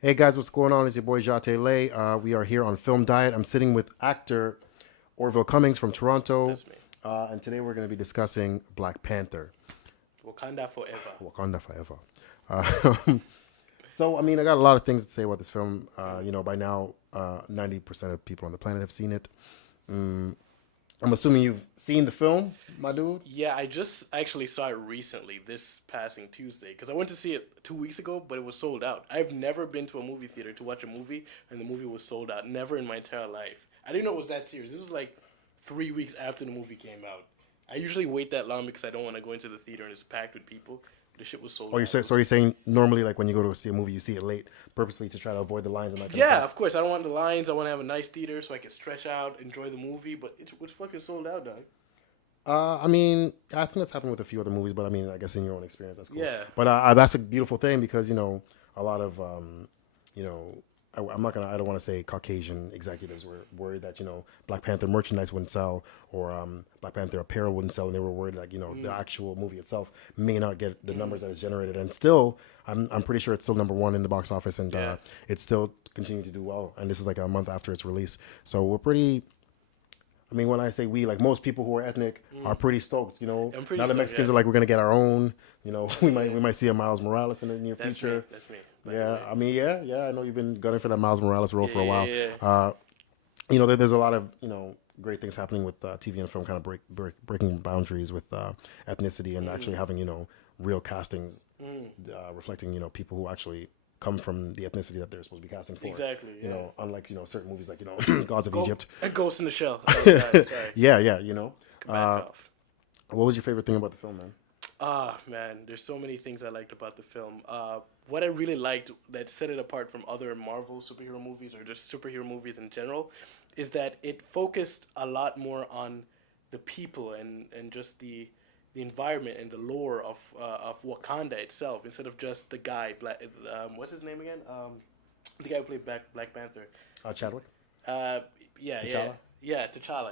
Hey guys, what's going on? It's your boy Jahte. We are here on Film Diet. I'm sitting with actor Orville Cummings from Toronto, That's me. and today we're going to be discussing Black Panther, Wakanda forever. Wakanda Forever. So, I mean, I got a lot of things to say about this film. By now, 90% of people on the planet have seen it. I'm assuming you've seen the film, my dude. Yeah, I just actually saw it recently, this passing Tuesday, because I went to see it 2 weeks ago, but it was sold out. I've never been to a movie theater to watch a movie, and the movie was sold out. Never in my entire life. I didn't know it was that serious. This was like 3 weeks after the movie came out. I usually wait that long because I don't want to go into the theater and it's packed with people. The shit was sold Or you out. say, so you're saying normally, like when you go to see a movie, you see it late, purposely to try to avoid the lines and that kind of Yeah, stuff. of course. I don't want the lines. I want to have a nice theater so I can stretch out, enjoy the movie. But it was fucking sold out, dog. I mean, I think that's happened with a few other movies, but I mean, I guess in your own experience, that's cool. Yeah. But that's a beautiful thing because a lot of you know, I don't want to say Caucasian executives were worried that Black Panther merchandise wouldn't sell or Black Panther apparel wouldn't sell, and they were worried like the actual movie itself may not get the numbers that it's generated, and still, I'm pretty sure it's still number one in the box office, and Yeah. it's still continuing to do well, and this is like a month after its release, so we're pretty. I mean, when I say we, like most people who are ethnic are pretty stoked. I'm pretty Now the stoked, Mexicans yeah. are like, we're gonna get our own. We might see a Miles Morales in the near That's future. me. That's me. By the Yeah, way. I mean, yeah. I know you've been gunning for that Miles Morales role for a while. Yeah. There's a lot of great things happening with TV and film, kind of breaking boundaries with ethnicity and actually having real castings reflecting people who actually come from the ethnicity that they're supposed to be casting for. Exactly, yeah. Unlike certain movies like Gods of Go, Egypt. a Ghost in the Shell. Oh, God, sorry. Yeah. Back off. What was your favorite thing about the film, man? Man, there's so many things I liked about the film. What I really liked that set it apart from other Marvel superhero movies or just superhero movies in general is that it focused a lot more on the people and just the environment and the lore of Wakanda itself instead of just the guy. What's his name again? The guy who played Black Panther. Chadwick. Uh, yeah, T'Challa? yeah, T'Challa.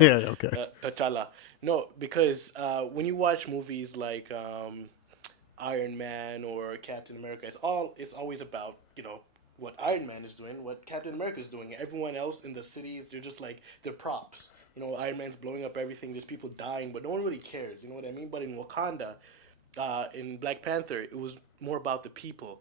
Yeah. Okay. T'Challa. No, because when you watch movies like Iron Man or Captain America, it's always about what Iron Man is doing, what Captain America is doing. Everyone else in the cities, they're just like they're props. Iron Man's blowing up everything. There's people dying, but no one really cares. You know what I mean? But in Wakanda, in Black Panther, it was more about the people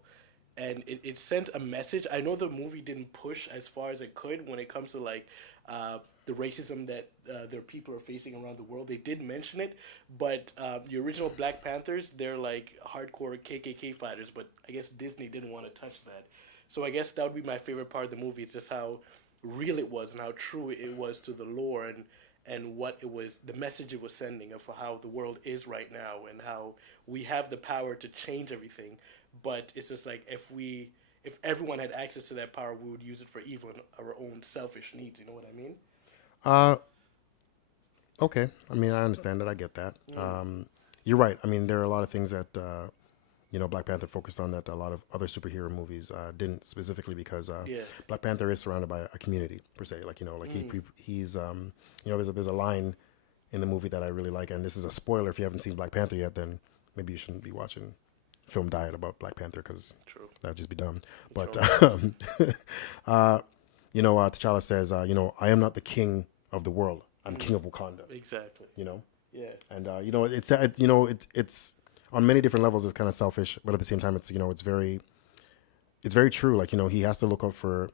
and it sent a message. I know the movie didn't push as far as it could when it comes to like the racism that their people are facing around the world. They did mention it, but the original Black Panthers, they're like hardcore KKK fighters. But I guess Disney didn't want to touch that. So I guess that would be my favorite part of the movie. It's just how real it was and how true it was to the lore and what it was, the message it was sending of how the world is right now and how we have the power to change everything. But it's just like if everyone had access to that power, we would use it for even our own selfish needs. You know what I mean? Uh, okay. I mean, I understand that. I get that. You're right. I mean, there are a lot of things that Black Panther focused on that a lot of other superhero movies didn't, specifically because Yeah. Black Panther is surrounded by a community per se. Like he's there's a line in the movie that I really like, and this is a spoiler. If you haven't seen Black Panther yet, then maybe you shouldn't be watching Film Diet about Black Panther because True. that'd just be dumb. But True. T'Challa says, I am not the king of the world. I'm king of Wakanda. Exactly. Yeah. And it's on many different levels. It's kind of selfish, but at the same time, it's very true. Like he has to look out for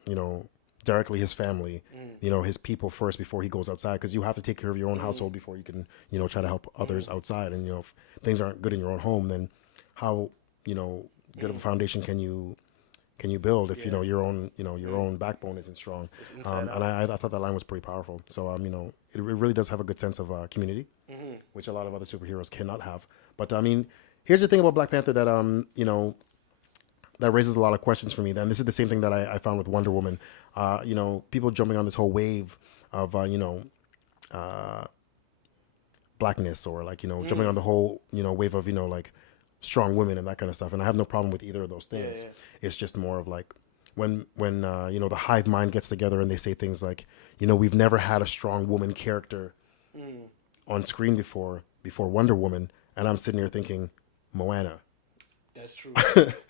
directly his family, his people first before he goes outside, because you have to take care of your own household before you can try to help others outside. And if things aren't good in your own home, then how good of a foundation can you build if Yeah. your own backbone isn't strong. It's inside And out. I thought that line was pretty powerful. So it really does have a good sense of community, which a lot of other superheroes cannot have. But I mean, here's the thing about Black Panther that that raises a lot of questions for me. Then this is the same thing that I found with Wonder Woman. People jumping on this whole wave of blackness, or like jumping on the whole wave of like strong women and that kind of stuff. And I have no problem with either of those things. Yeah. It's just more of like when the hive mind gets together and they say things like we've never had a strong woman character on screen before Wonder Woman, and I'm sitting here thinking Moana. That's true.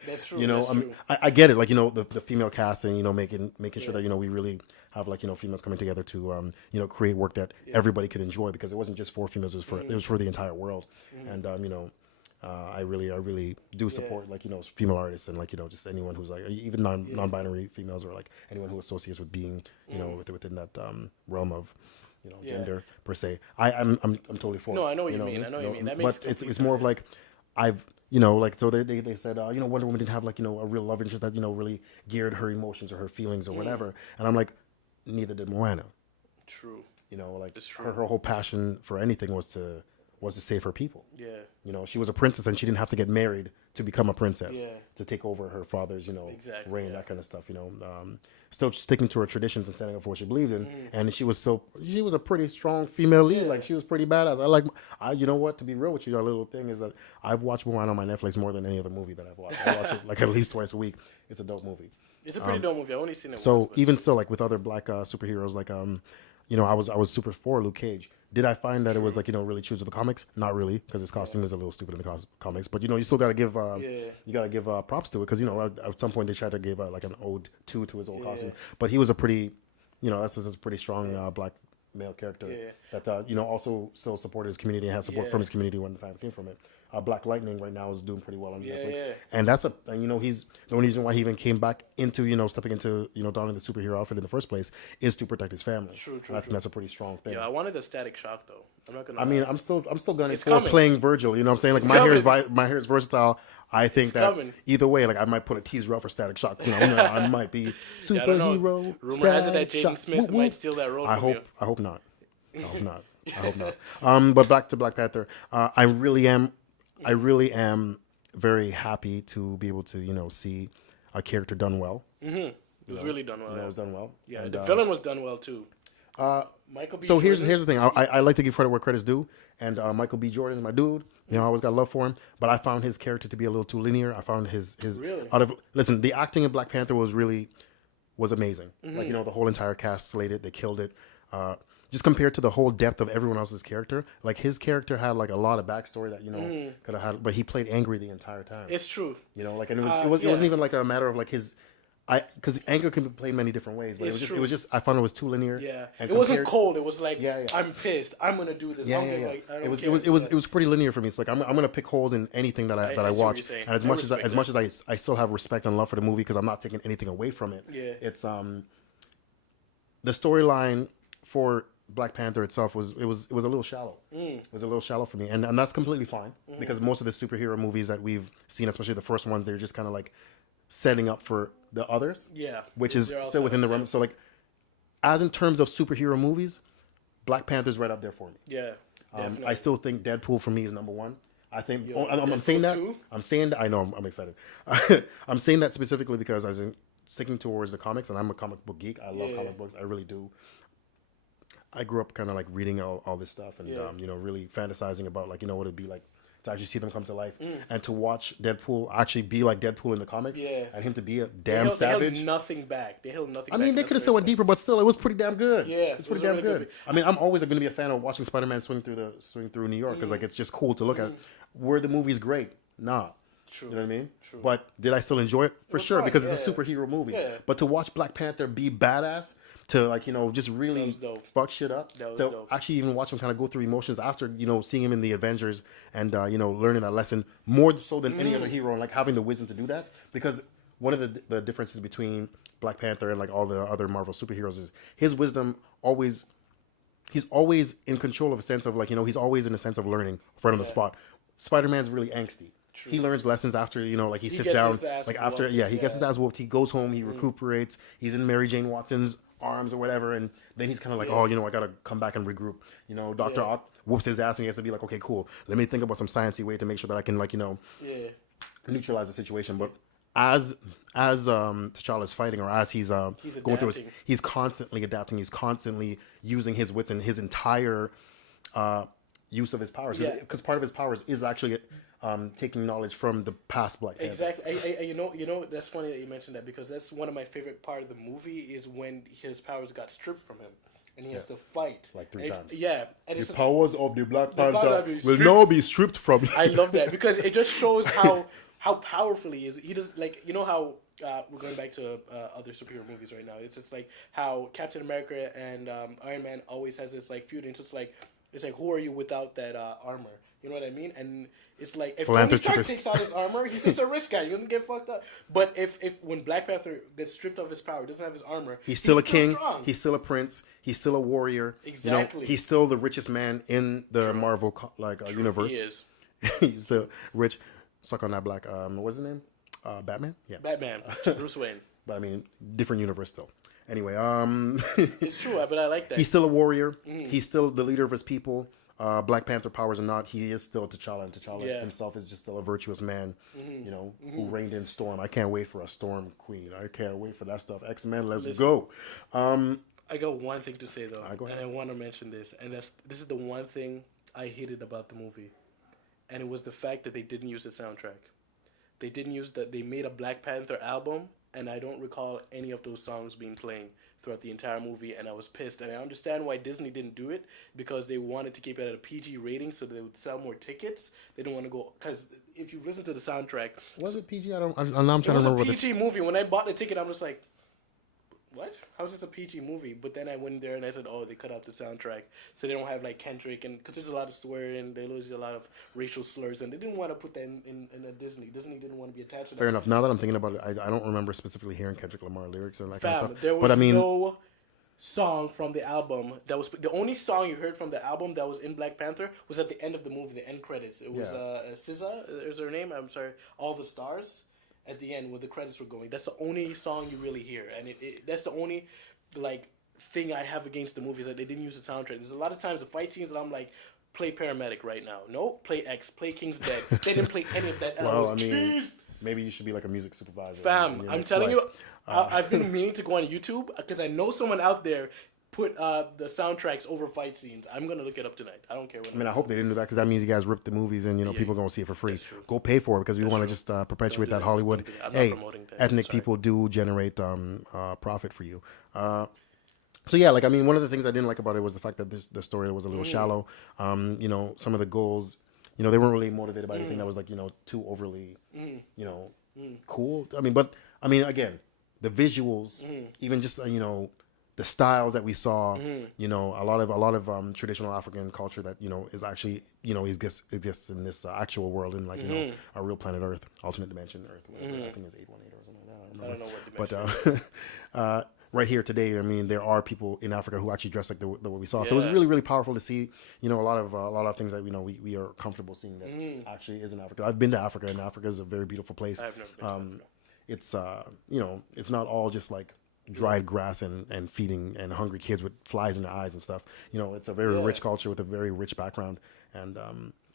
That's true. You know, That's true. I get it. Like, you know, the female casting, you know, making sure that, you know, we really have, like, you know, females coming together to, you know, create work that everybody could enjoy, because it wasn't just for females, it was for the entire world. And, you know, I really do support, like, you know, female artists, and, like, you know, just anyone who's like, even non-binary females, or like anyone who associates with being, you know, within that realm of, you know, gender per se. I'm totally for it. No, I know what you know, mean. I know what you mean. That But makes it's complete more of sense. like, you know, like, so they said, you know, Wonder Woman didn't have, like, you know, a real love interest that, you know, really geared her emotions or her feelings or whatever. And I'm like, neither did Moana. True. You know, like, It's true. her whole passion for anything was to save her people. Yeah. You know, she was a princess, and she didn't have to get married to become a princess, Yeah. to take over her father's, you know, Exactly, reign, yeah. that kind of stuff. You know, still sticking to her traditions and standing up for what she believes in. And she was a pretty strong female lead. Like, she was pretty badass. You know what? To be real with you, our little thing is that I've watched Moana on my Netflix more than any other movie that I've watched. I watch it like at least twice a week. It's a dope movie. It's a pretty dope movie. I've only seen it So once. But even still, like, with other black superheroes, like, you know, I was super for Luke Cage. Did I find that it was, like, you know, really true to the comics? Not really, because his costume is a little stupid in the comics. But, you know, you still gotta give props to it, because, you know, at some point they tried to give like an ode to his old costume. But he was a pretty, you know, that's a pretty strong black male character that you know, also still supported his community and has support from his community when the time came from it. Black Lightning right now is doing pretty well on Netflix, and and you know, he's the only reason why he even came back into, you know, stepping into, you know, donning the superhero outfit in the first place is to protect his family. True, And I think that's a pretty strong thing. yeah, I wanted a Static Shock though. I'm not gonna. I mean, I'm still gunning It's for coming. playing Virgil. You know what I'm saying? Like, my hair is versatile. I think that coming. either way, like, I might put a teaser out for Static Shock. You know, I might be I don't know. superhero. Rumor has it that Static Jaden Shock. Smith Whoop, might whoop. steal that role I from hope. you. I hope not. I hope not. I hope not. But back to Black Panther. I really am very happy to be able to, you know, see a character done well. It was really done well. You know, it was done well. Yeah, And, the villain was done well too. Michael B. So Jordan. here's the thing. I like to give credit where credit's due, and Michael B. Jordan is my dude. You know, I always got love for him, but I found his character to be a little too linear. I found his Really? listen, the acting in Black Panther was amazing. Mm-hmm. Like, you know, the whole entire cast slayed it. They killed it. Just compared to the whole depth of everyone else's character, like, his character had, like, a lot of backstory that, you know, could have had, but he played angry the entire time. It's true. You know, like, and it wasn't even like a matter of like because anger can be played many different ways, but It's it true. was just I found it was too linear. Yeah, and it wasn't compared- cold. It was like, Yeah. I'm pissed. I'm gonna do this. I'm gonna, like, I don't It was care. it was pretty linear for me. It's like I'm gonna pick holes in anything that I I see what watch, you're saying. and as I much as respect I still have respect and love for the movie, because I'm not taking anything away from it. Yeah. It's the storyline for Black Panther itself was a little shallow. It was a little shallow for me, and that's completely fine, because most of the superhero movies that we've seen, especially the first ones, they're just kind of like setting up for the others. Yeah, which is they're all still within the set up. realm. So, like, as in terms of superhero movies, Black Panther's right up there for me. Yeah, definitely. I still think Deadpool for me is number one. I think Yo, I'm saying that. Deadpool 2? I'm saying that. I know I'm excited. I'm saying that specifically because I was sticking towards the comics, and I'm a comic book geek. I love comic books. I really do. I grew up kind of like reading all this stuff, and you know, really fantasizing about, like, you know, what it'd be like to actually see them come to life, and to watch Deadpool actually be like Deadpool in the comics, and him to be a damn savage. They held nothing back. They held nothing I back. mean, they could have still went deeper, but still, it was pretty damn good. Yeah, it's pretty it was damn really good. good. I mean, I'm always going to be a fan of watching Spider-Man swing through New York, because like, it's just cool to look at. Were the movies great? Nah. True. You know what I mean? True. But did I still enjoy it? For sure, fine, because it's a yeah. superhero movie. Yeah. But to watch Black Panther be badass, to, like, you know, just really was dope. fuck shit up, That was to dope. actually even watch him kind of go through emotions after, you know, seeing him in the Avengers, and you know, learning that lesson more so than any other hero, and like having the wisdom to do that. Because one of the differences between Black Panther and like all the other Marvel superheroes is his wisdom always. He's always in control of a sense of, like, you know, he's always in a sense of learning right on the spot. Spider-Man's really angsty. True. He learns lessons after, you know, like, he sits gets down, his ass like, after, whooped, he gets yeah. his ass whooped. He goes home, he recuperates. He's in Mary Jane Watson's arms or whatever, and then he's kind of like, oh, you know, I gotta come back and regroup. You know, Dr. Ock whoops his ass, and he has to be like, okay, cool. Let me think about some sciencey way to make sure that I can, like, you know, neutralize the situation. But as T'Challa's fighting, or as he's going through his, adapting. he's constantly adapting. He's constantly using his wits and his entire use of his powers. Because part of his powers is actually taking knowledge from the past Black Panther. Exactly. You know, that's funny that you mentioned that, because that's one of my favorite part of the movie is when his powers got stripped from him, and he has to fight Like 3 times. Yeah, and The it's just, powers of the Black Black Panther Panther will now be stripped from you. I love that, because it just shows how how powerful he is. He does like how we're going back to other superhero movies right now. It's just like how Captain America and Iron Man always has this like feud. And it's like who are you without that armor? You know what I mean? And it's like if Tony Stark takes out his armor, he's just a rich guy. You're gonna get fucked up. But if when Black Panther gets stripped of his power, doesn't have his armor, he's still a king. Strong. He's still a prince. He's still a warrior. Exactly. He's still the richest man in the Marvel universe. He is. He's still rich. Suck on that black. What's his name? Batman. Yeah. Batman. Bruce Wayne. But I mean, different universe still. Anyway, it's true, but I like that. He's still a warrior. He's still the leader of his people. Black Panther powers or not, he is still T'Challa, and T'Challa himself is just still a virtuous man, who reigned in storm. I can't wait for a Storm Queen. I can't wait for that stuff. X-Men, let's go. I got one thing to say though, and I want to mention this, and this is the one thing I hated about the movie, and it was the fact that they didn't use the soundtrack. They didn't use that. They made a Black Panther album, and I don't recall any of those songs being playing throughout the entire movie, and I was pissed. And I understand why Disney didn't do it, because they wanted to keep it at a PG rating so they would sell more tickets. They didn't want to go, because if you listen to the soundtrack, was it PG? I'm trying to remember. It was a PG movie. When I bought the ticket, I was like, what? How is this a PG movie? But then I went there and I said, oh, they cut out the soundtrack, so they don't have like Kendrick, and because there's a lot of swearing, they lose a lot of racial slurs, and they didn't want to put that in a Disney. Disney didn't want to be attached to that. Fair enough. Now that I'm thinking about it, I don't remember specifically hearing Kendrick Lamar lyrics and that kind of stuff. There was no song from the album that was the only song you heard from the album that was in Black Panther was at the end of the movie, the end credits. It was SZA, is her name? I'm sorry, All the Stars. At the end, when the credits were going, that's the only song you really hear, and that's the only like thing I have against the movie is that they didn't use the soundtrack. There's a lot of times the fight scenes that I'm like, play Paramedic right now. No, play X, play King's Dead. They didn't play any of that. And well, I mean, maybe you should be like a music supervisor. Fam, I'm telling you, I've been meaning to go on YouTube because I know someone out there put the soundtracks over fight scenes. I'm gonna look it up tonight. I don't care what. I mean, I hope they didn't do that, because that means you guys ripped the movies and people are gonna see it for free. Go pay for it, because we want to just perpetuate that Hollywood. Hey, ethnic people do generate profit for you. So yeah, like I mean, one of the things I didn't like about it was the fact that the story was a little shallow. Some of the goals, they weren't really motivated by anything that was like too overly, cool. I mean, again, the visuals, even just the styles that we saw, a lot of traditional African culture that is actually exists in this actual world, in like our real planet Earth, alternate dimension Earth. Whatever. I think it's 818 or something like that. I don't know what dimension. But right here today, I mean, there are people in Africa who actually dress like the what we saw. So it was really, really powerful to see. A lot of things that we are comfortable seeing that actually is in Africa. I've been to Africa, and Africa is a very beautiful place. I've never been to Africa. It's it's not all just like dried grass and feeding and hungry kids with flies in their eyes and stuff. It's a very rich culture with a very rich background, and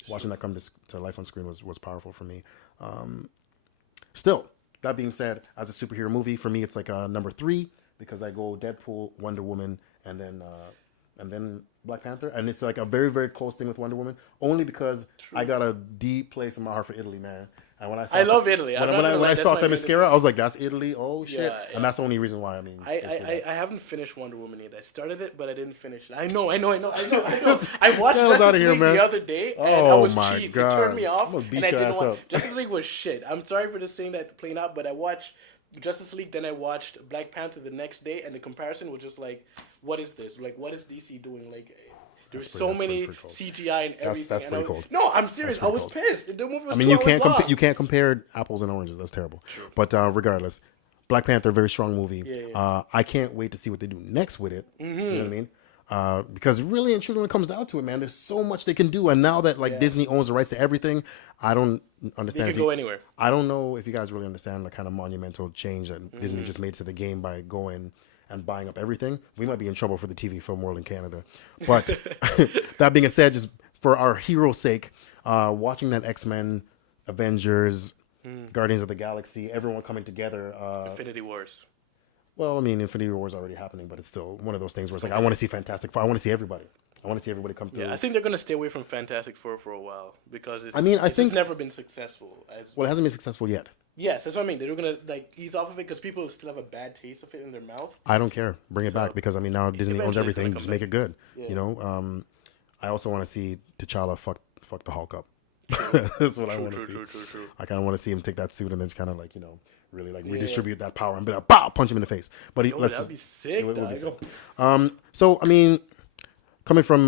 watching that come to life on screen was powerful for me. Still, that being said, as a superhero movie, for me it's like number 3, because I go Deadpool, Wonder Woman, and then Black Panther, and it's like a very, very close thing with Wonder Woman, only because I got a deep place in my heart for Italy, man. And when I love Italy. When I saw the mascara, I was like, "That's Italy." Oh shit! Yeah. And that's the only reason why. I mean, I haven't finished Wonder Woman yet. I started it, but I didn't finish it. I know. I watched Justice League the other day, and I was cheesed. It turned me off, and I didn't want. Justice League was shit. I'm sorry for just saying that plain out, but I watched Justice League, then I watched Black Panther the next day, and the comparison was just like, "What is this? Like, what is DC doing?" Like. There's so many CGI and everything. That's pretty cold. No, I'm serious. I was pissed. The movie was you can't compare apples and oranges. That's terrible. True. But regardless, Black Panther, very strong movie. Yeah. I can't wait to see what they do next with it. You know what I mean? Because really and truly, when it comes down to it, man, there's so much they can do. And now that Disney owns the rights to everything, I don't understand. They can go anywhere. I don't know if you guys really understand the kind of monumental change that Disney just made to the game by going and buying up everything. We might be in trouble for the TV film world in Canada. But that being said, just for our hero's sake, watching that X-Men, Avengers, Guardians of the Galaxy, everyone coming together. Infinity Wars. Well, I mean, Infinity War is already happening, but it's still one of those things where it's like, I want to see Fantastic Four. I want to see everybody. I want to see everybody come through. Yeah, I think they're going to stay away from Fantastic Four for a while, because it's never been successful. Well, it hasn't been successful yet. Yes, that's what I mean. They're going to ease off of it because people still have a bad taste of it in their mouth. I don't care. Bring it back, because, I mean, now Disney owns everything. Just make it good. Yeah. I also want to see T'Challa fuck the Hulk up. That's what I want to see. True. I kind of want to see him take that suit and then just kind of like, really like redistribute that power and be like, pow, punch him in the face. But That'd be sick. It would be sick. So I mean, coming from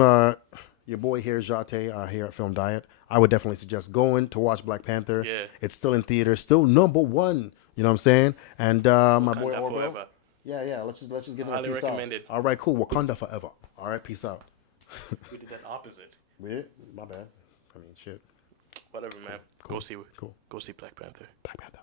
your boy here, Jahte, here at Film Diet, I would definitely suggest going to watch Black Panther. Yeah. It's still in theaters, still #1. You know what I'm saying? And my boy Wakanda Orville. forever. Yeah. Let's just give him Highly a peace recommended. out. All right, cool. Wakanda forever. All right, peace out. We did that opposite. Weird? My bad. I mean, shit. Whatever, man. Cool. Go see Black Panther. Black Panther.